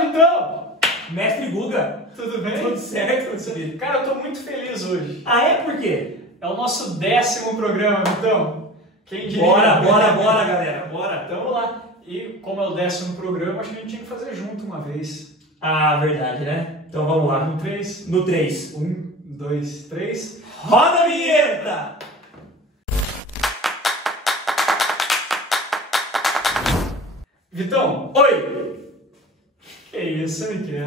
Vitão! Mestre Guga, Tudo bem? tudo certo? Cara, eu tô muito feliz hoje. Ah, é? Por quê? É o nosso 10º programa, Vitão. Quem diria? Bora, galera, bora. Então vamos lá. E como é o 10º programa, acho que a gente tinha que fazer junto uma vez. Ah, verdade, né? Então vamos lá. No 3. No 3. 1, 2, 3. Roda a vinheta! Vitão, Oi! que isso, Miquel?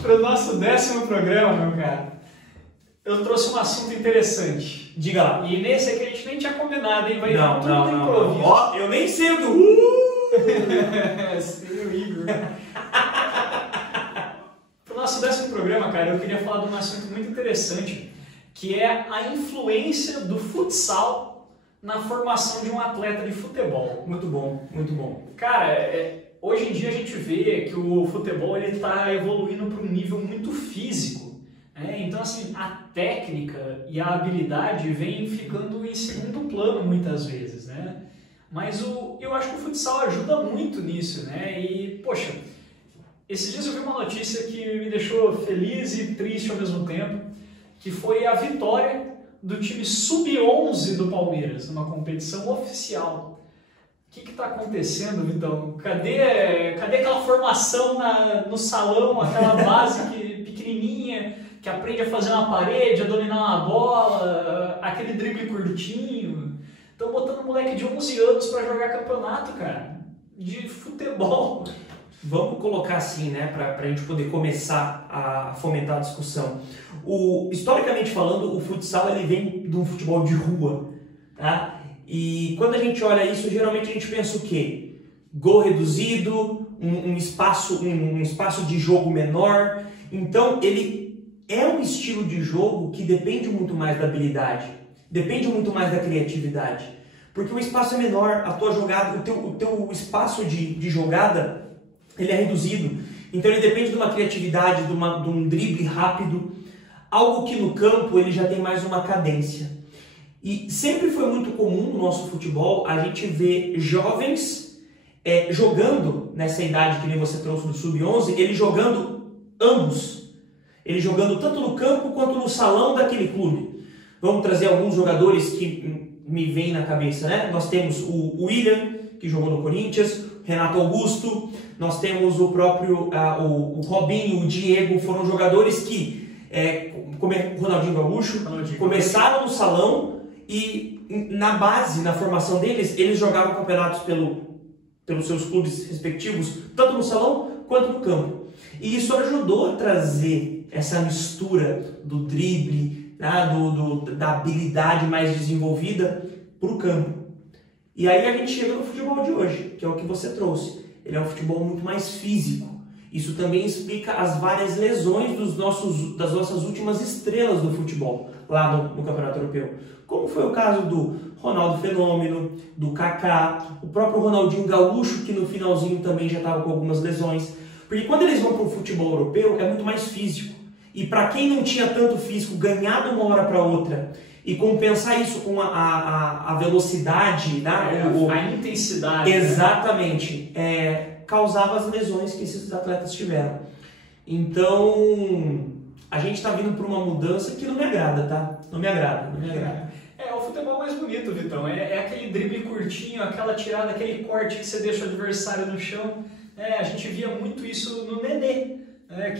Para o nosso 10º programa, meu cara, eu trouxe um assunto interessante. Diga lá. E nesse aqui a gente nem tinha combinado, hein? Vai Não. improviso. Ó, eu nem sei o do... Sim, o Igor. Para o nosso 10º programa, cara, eu queria falar de um assunto muito interessante, que é a influência do futsal na formação de um atleta de futebol. Muito bom, muito bom. Cara, hoje em dia a gente vê que o futebol está evoluindo para um nível muito físico. Então, assim, a técnica e a habilidade vêm ficando em segundo plano muitas vezes, né? Mas eu acho que o futsal ajuda muito nisso, né? E, poxa, esses dias eu vi uma notícia que me deixou feliz e triste ao mesmo tempo, que foi a vitória do time sub-11 do Palmeiras, numa competição oficial. O que está acontecendo, Vitão? Cadê aquela formação no salão, aquela base pequenininha, que aprende a fazer uma parede, a dominar uma bola, aquele drible curtinho? Estão botando um moleque de 11 anos para jogar campeonato, cara, de futebol. Vamos colocar assim, né, para a gente poder começar a fomentar a discussão. Historicamente falando, o futsal ele vem de um futebol de rua, tá? E quando a gente olha isso, geralmente a gente pensa o quê? Gol reduzido, um espaço de jogo menor. Então, ele é um estilo de jogo que depende muito mais da habilidade, depende muito mais da criatividade. Porque o espaço é menor, a tua jogada, o teu espaço de jogada, ele é reduzido. Então, ele depende de uma criatividade, de um drible rápido, algo que no campo ele já tem mais uma cadência. E sempre foi muito comum no nosso futebol a gente ver jovens jogando nessa idade que nem você trouxe do sub-11, ele jogando ambos. Ele jogando tanto no campo quanto no salão daquele clube. Vamos trazer alguns jogadores que me vêm na cabeça, né? Nós temos o William, que jogou no Corinthians, Renato Augusto, nós temos o próprio o Robinho, o Diego, foram jogadores que, como Ronaldinho Gaúcho, começaram no salão e na base, na formação deles, eles jogavam campeonatos pelos seus clubes respectivos, tanto no salão quanto no campo. E isso ajudou a trazer essa mistura do drible, né, da habilidade mais desenvolvida para o campo. E aí a gente chega no futebol de hoje, que é o que você trouxe. Ele é um futebol muito mais físico. Isso também explica as várias lesões das nossas últimas estrelas do futebol, lá no Campeonato Europeu. Como foi o caso do Ronaldo Fenômeno, do Kaká, o próprio Ronaldinho Gaúcho, que no finalzinho também já estava com algumas lesões. Porque quando eles vão para o futebol europeu, é muito mais físico. E para quem não tinha tanto físico, ganhar de uma hora para outra e compensar isso com a velocidade, né? A intensidade. Exatamente. Causava as lesões que esses atletas tiveram. Então, a gente está vindo para uma mudança que não me agrada, tá? Não me agrada. É o futebol mais bonito, Vitão. É aquele drible curtinho, aquela tirada, aquele corte que você deixa o adversário no chão. A gente via muito isso no Nenê,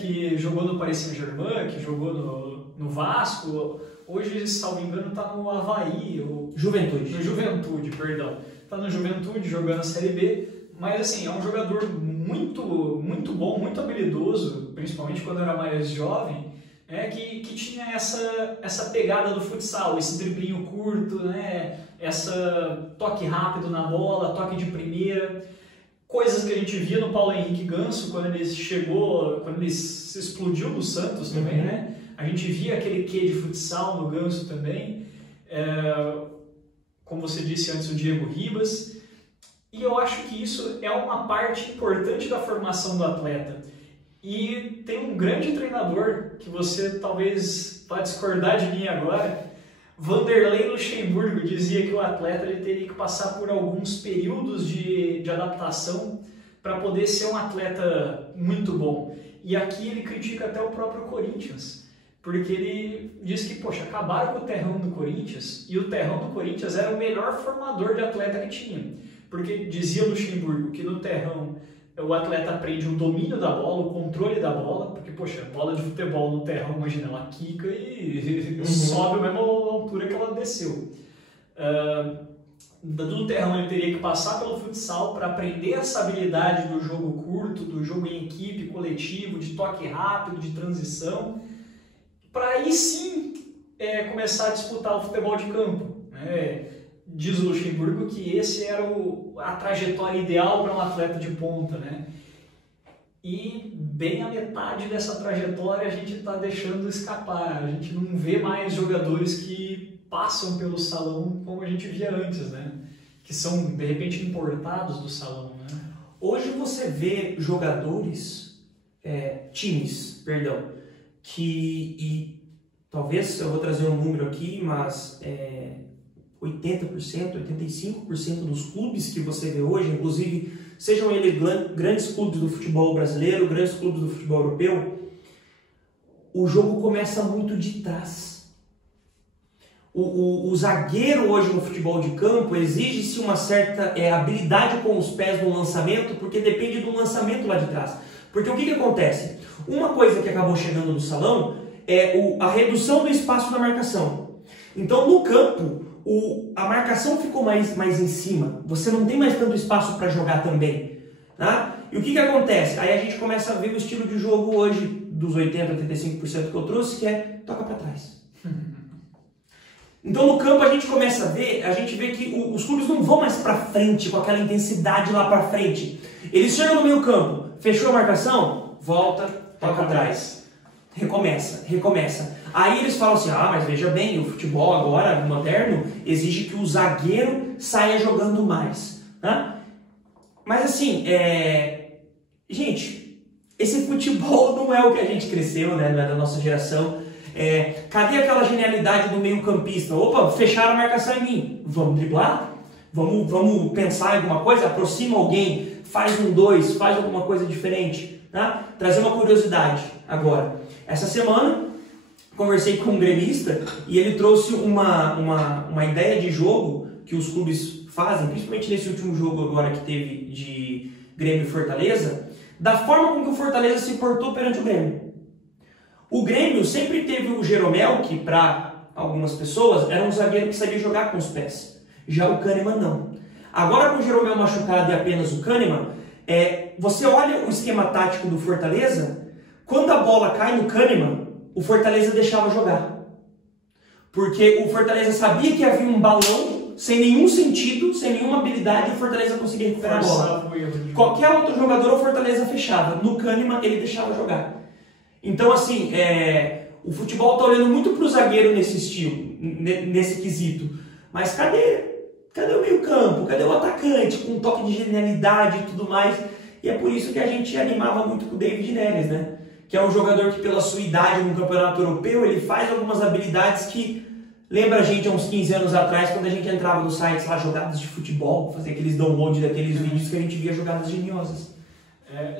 que jogou no Paris Saint-Germain, que jogou no Vasco. Hoje, se não me engano, está no Avaí. Juventude. No Juventude, perdão. Está no Juventude jogando a Série B. Mas assim, é um jogador muito, muito bom, muito habilidoso, principalmente quando era mais jovem, que tinha essa pegada do futsal, esse driblinho curto, né? Essa toque rápido na bola, toque de primeira. Coisas que a gente via no Paulo Henrique Ganso quando ele se explodiu no Santos também, né? A gente via aquele quê de futsal no Ganso também. Como você disse antes, o Diego Ribas. E eu acho que isso é uma parte importante da formação do atleta. E tem um grande treinador, que você talvez vá discordar de mim agora, Vanderlei Luxemburgo, dizia que o atleta ele teria que passar por alguns períodos de adaptação para poder ser um atleta muito bom. E aqui ele critica até o próprio Corinthians, porque ele diz que, poxa, acabaram com o terrão do Corinthians, e o terrão do Corinthians era o melhor formador de atleta que tinha. Porque dizia o Luxemburgo que no terrão o atleta aprende o domínio da bola, o controle da bola, porque, poxa, bola de futebol no terrão, imagina, ela quica e sobe a mesma altura que ela desceu. Do terrão ele teria que passar pelo futsal para aprender essa habilidade do jogo curto, do jogo em equipe, coletivo, de toque rápido, de transição, para aí sim começar a disputar o futebol de campo, né? Diz o Luxemburgo que esse era a trajetória ideal para um atleta de ponta, né? E bem a metade dessa trajetória a gente está deixando escapar. A gente não vê mais jogadores que passam pelo salão como a gente via antes, né? Que são, de repente, importados do salão, né? Hoje você vê jogadores, que talvez eu vou trazer um número aqui, mas 80%, 85% dos clubes que você vê hoje, inclusive sejam eles grandes clubes do futebol brasileiro, grandes clubes do futebol europeu, o jogo começa muito de trás. O zagueiro hoje no futebol de campo exige-se uma certa habilidade com os pés no lançamento, porque depende do lançamento lá de trás. Porque o que acontece? Uma coisa que acabou chegando no salão é a redução do espaço da marcação. Então no campo, a marcação ficou mais em cima, você não tem mais tanto espaço para jogar também, tá? E o que acontece? Aí a gente começa a ver o estilo de jogo hoje dos 80%, 85% que eu trouxe, que é toca para trás. Então no campo a gente começa a ver, vê que os clubes não vão mais para frente com aquela intensidade lá para frente. Eles chegam no meio campo, fechou a marcação, volta, toca atrás, recomeça. Aí eles falam assim, mas veja bem, o futebol agora, moderno, exige que o zagueiro saia jogando mais. Né? Mas assim, gente, esse futebol não é o que a gente cresceu, né? Não é da nossa geração. Cadê aquela genialidade do meio campista? Opa, fecharam a marcação em mim. Vamos driblar? Vamos pensar em alguma coisa? Aproxima alguém, faz 1-2, faz alguma coisa diferente. Tá? Trazer uma curiosidade agora. Essa semana, conversei com um gremista e ele trouxe uma ideia de jogo que os clubes fazem, principalmente nesse último jogo agora que teve de Grêmio e Fortaleza, da forma como que o Fortaleza se portou perante o Grêmio. O Grêmio sempre teve o Jeromel, que para algumas pessoas era um zagueiro que sabia jogar com os pés. Já o Kahneman não. Agora com o Jeromel machucado e apenas o Kahneman, você olha o esquema tático do Fortaleza, quando a bola cai no Kahneman, o Fortaleza deixava jogar. Porque o Fortaleza sabia que havia um balão sem nenhum sentido, sem nenhuma habilidade, e o Fortaleza conseguia recuperar a bola. Qualquer outro jogador, o Fortaleza fechava. No Kahneman, ele deixava jogar. Então, assim, o futebol está olhando muito para o zagueiro nesse estilo, nesse quesito. Mas cadê o meio-campo? Cadê o atacante com um toque de genialidade e tudo mais? E é por isso que a gente animava muito com o David Neres, né? Que é um jogador que, pela sua idade no campeonato europeu, ele faz algumas habilidades que lembra a gente há uns 15 anos atrás, quando a gente entrava nos sites lá, jogadas de futebol, fazer aqueles download daqueles vídeos que a gente via jogadas geniosas.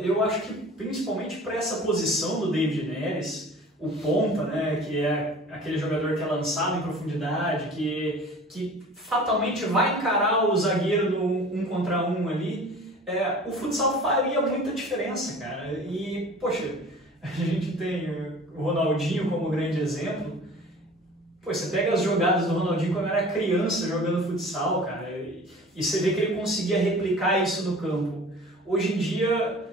Eu acho que, principalmente para essa posição do David Neres, o ponta, né, que é aquele jogador que é lançado em profundidade, que fatalmente vai encarar o zagueiro no 1 contra 1 ali, o futsal faria muita diferença, cara. E, poxa, a gente tem o Ronaldinho como grande exemplo. Pô, você pega as jogadas do Ronaldinho quando era criança jogando futsal, cara, e você vê que ele conseguia replicar isso no campo. Hoje em dia,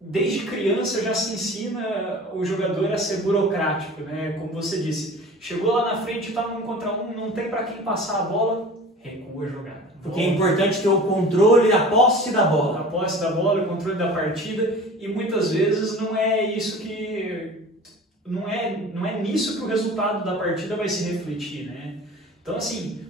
desde criança já se ensina o jogador a ser burocrático, né? Como você disse, chegou lá na frente, está no 1 contra 1, não tem para quem passar a bola, recua a jogada. Porque é importante ter o controle, a posse da bola. A posse da bola, o controle da partida, e muitas vezes não é isso que... Não é nisso que o resultado da partida vai se refletir, né? Então, assim,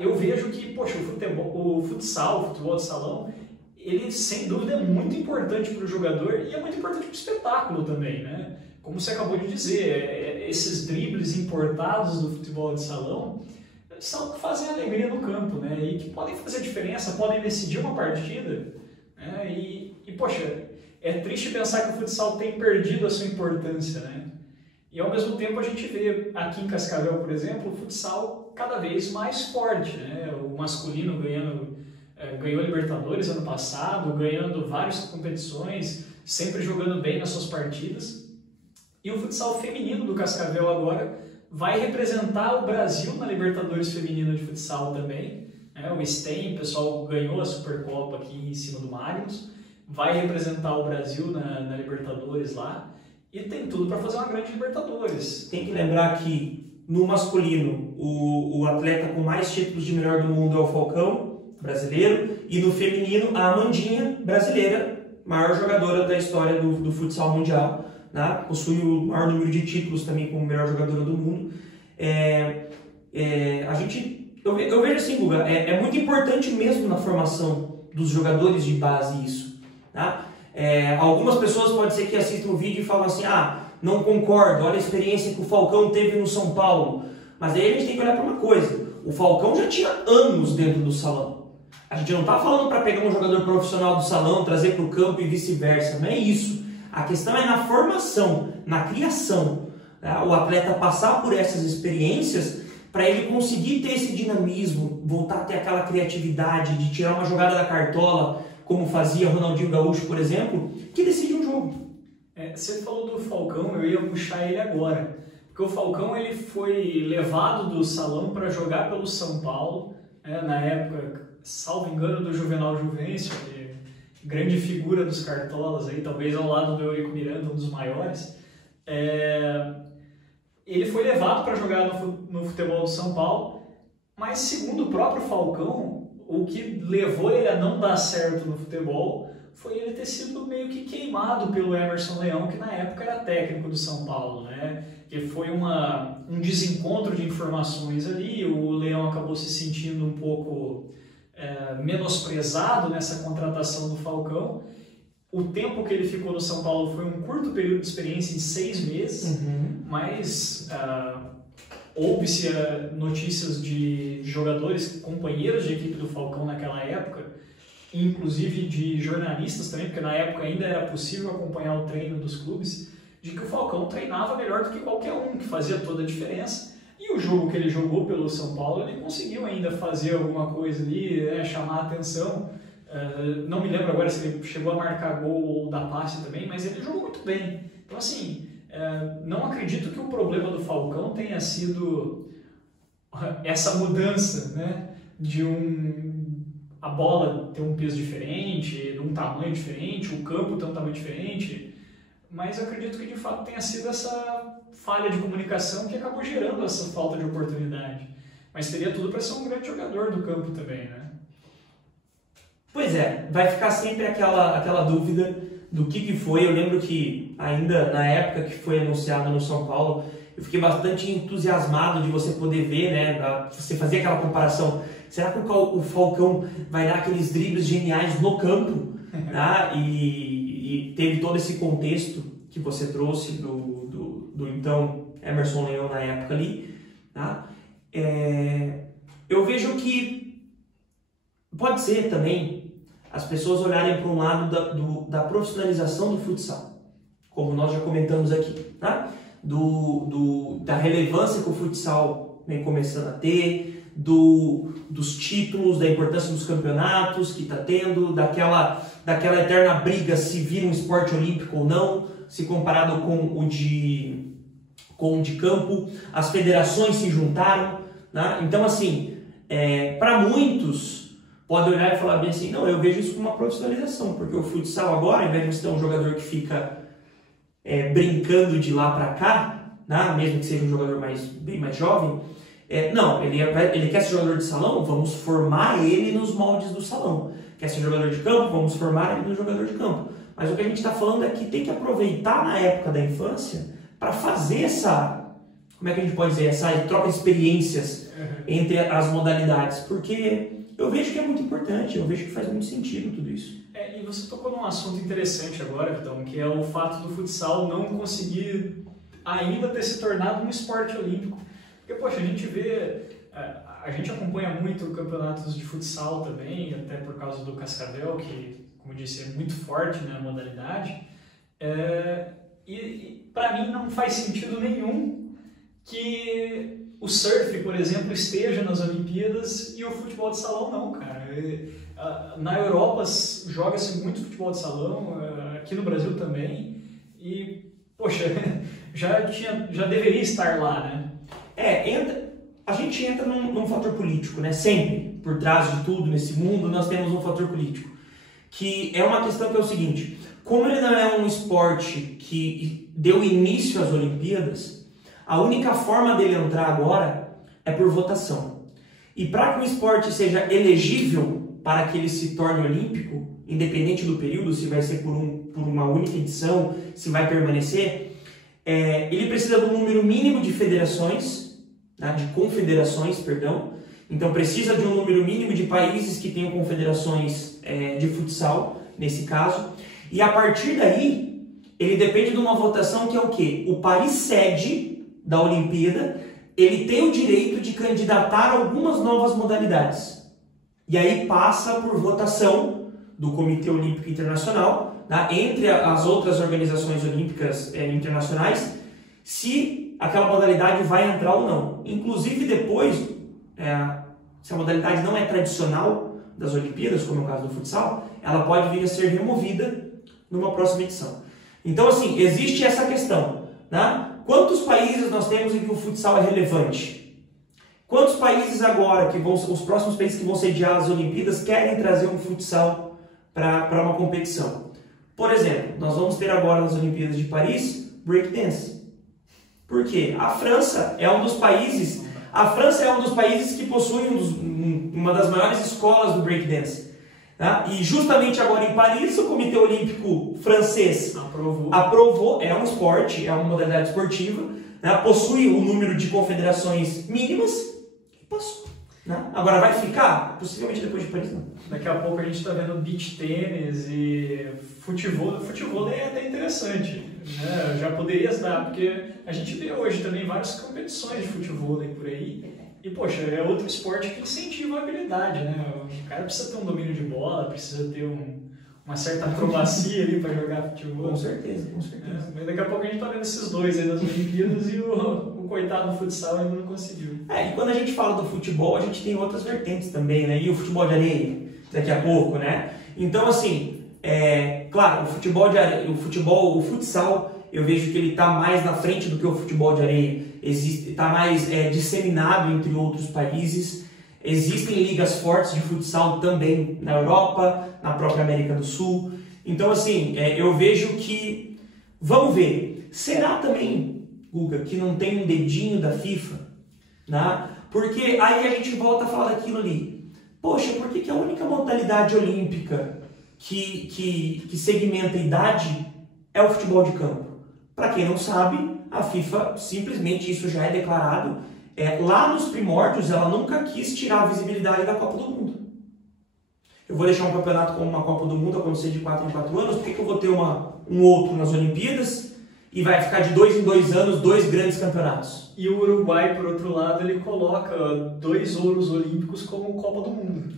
eu vejo que, poxa, o futsal, o futebol de salão, ele, sem dúvida, é muito importante para o jogador e é muito importante para o espetáculo também, né? Como você acabou de dizer, esses dribles importados do futebol de salão são que fazem alegria no campo, né? E que podem fazer diferença, podem decidir uma partida. né? Poxa, é triste pensar que o futsal tem perdido a sua importância, né? E ao mesmo tempo a gente vê aqui em Cascavel, por exemplo, o futsal cada vez mais forte, né? O masculino ganhou Libertadores ano passado, ganhando várias competições, sempre jogando bem nas suas partidas. E o futsal feminino do Cascavel agora vai representar o Brasil na Libertadores Feminina de Futsal também. O STEM, o pessoal ganhou a Supercopa aqui em cima do Magnus, vai representar o Brasil na Libertadores lá. E tem tudo para fazer uma grande Libertadores. Tem que lembrar que no masculino o atleta com mais títulos de melhor do mundo é o Falcão, brasileiro, e no feminino a Amandinha, brasileira, maior jogadora da história do futsal mundial, né? Possui o maior número de títulos também como melhor jogadora do mundo. Eu vejo assim, Guga, é muito importante mesmo na formação dos jogadores de base isso, tá? Algumas pessoas pode ser que assistam o vídeo e falam assim, não concordo, olha a experiência que o Falcão teve no São Paulo. Mas aí a gente tem que olhar para uma coisa, o Falcão já tinha anos dentro do salão. A gente não está falando para pegar um jogador profissional do salão, trazer para o campo e vice-versa, não é isso. A questão é na formação, na criação, tá? O atleta passar por essas experiências para ele conseguir ter esse dinamismo, voltar a ter aquela criatividade de tirar uma jogada da cartola, como fazia Ronaldinho Gaúcho, por exemplo, que decide um jogo. Você falou do Falcão, eu ia puxar ele agora. Porque o Falcão ele foi levado do salão para jogar pelo São Paulo, na época, salvo engano, do Juvenal Juvencio, grande figura dos cartolas, aí, talvez ao lado do Eurico Miranda, um dos maiores. Ele foi levado para jogar no futebol do São Paulo, mas segundo o próprio Falcão, o que levou ele a não dar certo no futebol foi ele ter sido meio que queimado pelo Emerson Leão, que na época era técnico do São Paulo, né? Que foi um desencontro de informações ali, o Leão acabou se sentindo um pouco menosprezado nessa contratação do Falcão. O tempo que ele ficou no São Paulo foi um curto período de experiência, em 6 meses, mas houve-se notícias de jogadores, companheiros de equipe do Falcão naquela época, inclusive de jornalistas também, porque na época ainda era possível acompanhar o treino dos clubes, de que o Falcão treinava melhor do que qualquer um, que fazia toda a diferença. E o jogo que ele jogou pelo São Paulo, ele conseguiu ainda fazer alguma coisa ali, chamar a atenção. Não me lembro agora se ele chegou a marcar gol ou dar passe também, mas ele jogou muito bem. Então, assim, não acredito que o problema do Falcão tenha sido essa mudança, né, de a bola ter um peso diferente, de um tamanho diferente, o campo ter um tamanho diferente, mas acredito que de fato tenha sido essa falha de comunicação que acabou gerando essa falta de oportunidade. Mas teria tudo para ser um grande jogador do campo também, né? Pois vai ficar sempre aquela dúvida do que foi. Eu lembro que ainda na época que foi anunciado no São Paulo, eu fiquei bastante entusiasmado de você poder ver, né, você fazer aquela comparação. Será que o Falcão vai dar aqueles dribles geniais no campo? Tá? E teve todo esse contexto que você trouxe do então Emerson Leão na época ali. Tá? Eu vejo que pode ser também as pessoas olharem para um lado da profissionalização do futsal, como nós já comentamos aqui, tá? Da relevância que o futsal vem começando a ter, dos títulos, da importância dos campeonatos que está tendo, daquela eterna briga se vira um esporte olímpico ou não, se comparado com o de campo. As federações se juntaram, né? Então, assim, para muitos pode olhar e falar bem assim, não, eu vejo isso como uma profissionalização, porque o futsal agora, ao invés de você ter um jogador que fica brincando de lá para cá, né, mesmo que seja um jogador bem mais jovem, não, ele quer ser jogador de salão, vamos formar ele nos moldes do salão. Quer ser jogador de campo, vamos formar ele no jogador de campo. Mas o que a gente está falando é que tem que aproveitar na época da infância para fazer como é que a gente pode dizer, essa troca de experiências entre as modalidades, porque eu vejo que é muito importante, eu vejo que faz muito sentido tudo isso. E você tocou num assunto interessante agora, Vitão, que é o fato do futsal não conseguir ainda ter se tornado um esporte olímpico. Porque, poxa, a gente vê, a gente acompanha muito campeonatos de futsal também, até por causa do Cascavel, que como eu disse, é muito forte, né, a modalidade. E para mim não faz sentido nenhum que o surf, por exemplo, esteja nas Olimpíadas e o futebol de salão não, cara. Na Europa joga-se muito futebol de salão, aqui no Brasil também, e, poxa, já deveria estar lá, né? A gente entra num fator político, né? Sempre, por trás de tudo nesse mundo, nós temos um fator político, que é uma questão que é o seguinte: como ele não é um esporte que deu início às Olimpíadas, a única forma dele entrar agora é por votação. E para que o esporte seja elegível para que ele se torne olímpico, independente do período, se vai ser por uma única edição, se vai permanecer, ele precisa do número mínimo de federações, né, de confederações, perdão. Então precisa de um número mínimo de países que tenham confederações de futsal, nesse caso. E a partir daí, ele depende de uma votação que é o quê? O país sede da Olimpíada, ele tem o direito de candidatar algumas novas modalidades. E aí passa por votação do Comitê Olímpico Internacional, né, entre as outras organizações olímpicas internacionais, se aquela modalidade vai entrar ou não. Inclusive depois, se a modalidade não é tradicional das Olimpíadas, como é o caso do futsal, ela pode vir a ser removida numa próxima edição. Então, assim, existe essa questão, né? Quantos países nós temos em que o futsal é relevante? Quantos países agora, os próximos países que vão sediar as Olimpíadas, querem trazer um futsal para uma competição? Por exemplo, nós vamos ter agora nas Olimpíadas de Paris, breakdance. Por quê? A França é um dos países que possui uma das maiores escolas do breakdance. Tá? E justamente agora em Paris, o Comitê Olímpico francês aprovou, é um esporte, é uma modalidade esportiva, né? Possui um número de confederações mínimas e passou. Né? Agora vai ficar? Possivelmente depois de Paris não. Daqui a pouco a gente está vendo beach tênis e futebol. Futebol é até interessante, né? Já poderia dar, porque a gente vê hoje também várias competições de futebol por aí. E, poxa, é outro esporte que incentiva a habilidade, né? O cara precisa ter um domínio de bola, precisa ter uma certa acrobacia ali para jogar futebol. Com certeza, com certeza. Mas daqui a pouco a gente tá vendo esses dois aí nas Olimpíadas e o coitado do futsal ainda não conseguiu. E quando a gente fala do futebol, a gente tem outras vertentes também, né? E o futebol de areia, daqui a pouco, né? Então, assim, claro, o futebol de areia, o futsal, eu vejo que ele está mais na frente do que o futebol de areia. Está mais disseminado entre outros países. Existem ligas fortes de futsal também na Europa, na própria América do Sul. Então, assim, eu vejo que... Vamos ver. Será também, Guga, que não tem um dedinho da FIFA? Né? Porque aí a gente volta a falar daquilo ali. Poxa, por que a única modalidade olímpica que segmenta a idade é o futebol de campo? Para quem não sabe, a FIFA, simplesmente, isso já é declarado, lá nos primórdios, ela nunca quis tirar a visibilidade da Copa do Mundo. Eu vou deixar um campeonato como uma Copa do Mundo acontecer de 4 em 4 anos, por que eu vou ter um outro nas Olimpíadas e vai ficar de 2 em 2 anos 2 grandes campeonatos? E o Uruguai, por outro lado, ele coloca 2 ouros olímpicos como Copa do Mundo.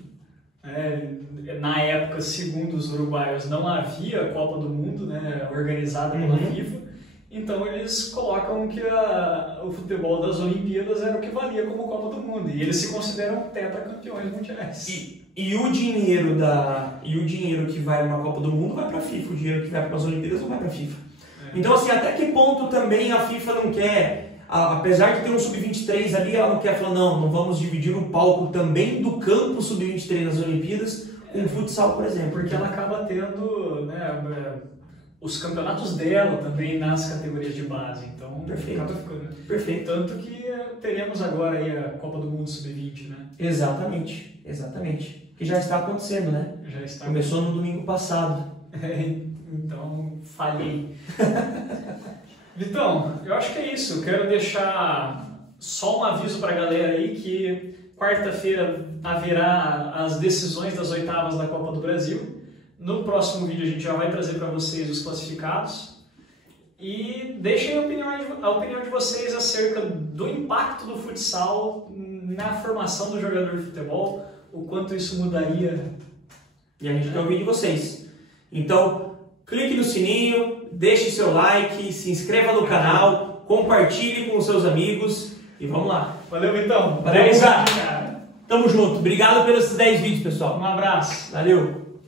Na época, segundo os uruguaios, não havia Copa do Mundo, né, organizada pela FIFA. Então eles colocam que o futebol das Olimpíadas era o que valia como Copa do Mundo. E eles se consideram tetracampeões mundiais. E o dinheiro que vai para uma Copa do Mundo vai para a FIFA. O dinheiro que vai para as Olimpíadas não vai para a FIFA. Então, assim, até que ponto também a FIFA não quer, apesar de ter um sub-23 ali, ela não quer falar, não vamos dividir o palco também do campo sub-23 nas Olimpíadas com o futsal, por exemplo. Porque ela acaba tendo, né, os campeonatos dela também nas categorias de base, então perfeito. Acaba ficando. Perfeito. Tanto que teremos agora aí a Copa do Mundo Sub-20, né? Exatamente. Que já está acontecendo, né? Já está. Começou no domingo passado. Então, falhei. Vitão, eu acho que é isso. Eu quero deixar só um aviso para a galera aí que quarta-feira haverá as decisões das oitavas da Copa do Brasil. No próximo vídeo a gente já vai trazer para vocês os classificados e deixem a opinião de vocês acerca do impacto do futsal na formação do jogador de futebol, o quanto isso mudaria. E a gente quer ouvir de vocês. Então, clique no sininho, deixe seu like, se inscreva no canal, compartilhe com os seus amigos e vamos lá. Valeu, Vitão. Valeu, cara. Tamo junto. Obrigado pelos 10 vídeos, pessoal. Um abraço. Valeu.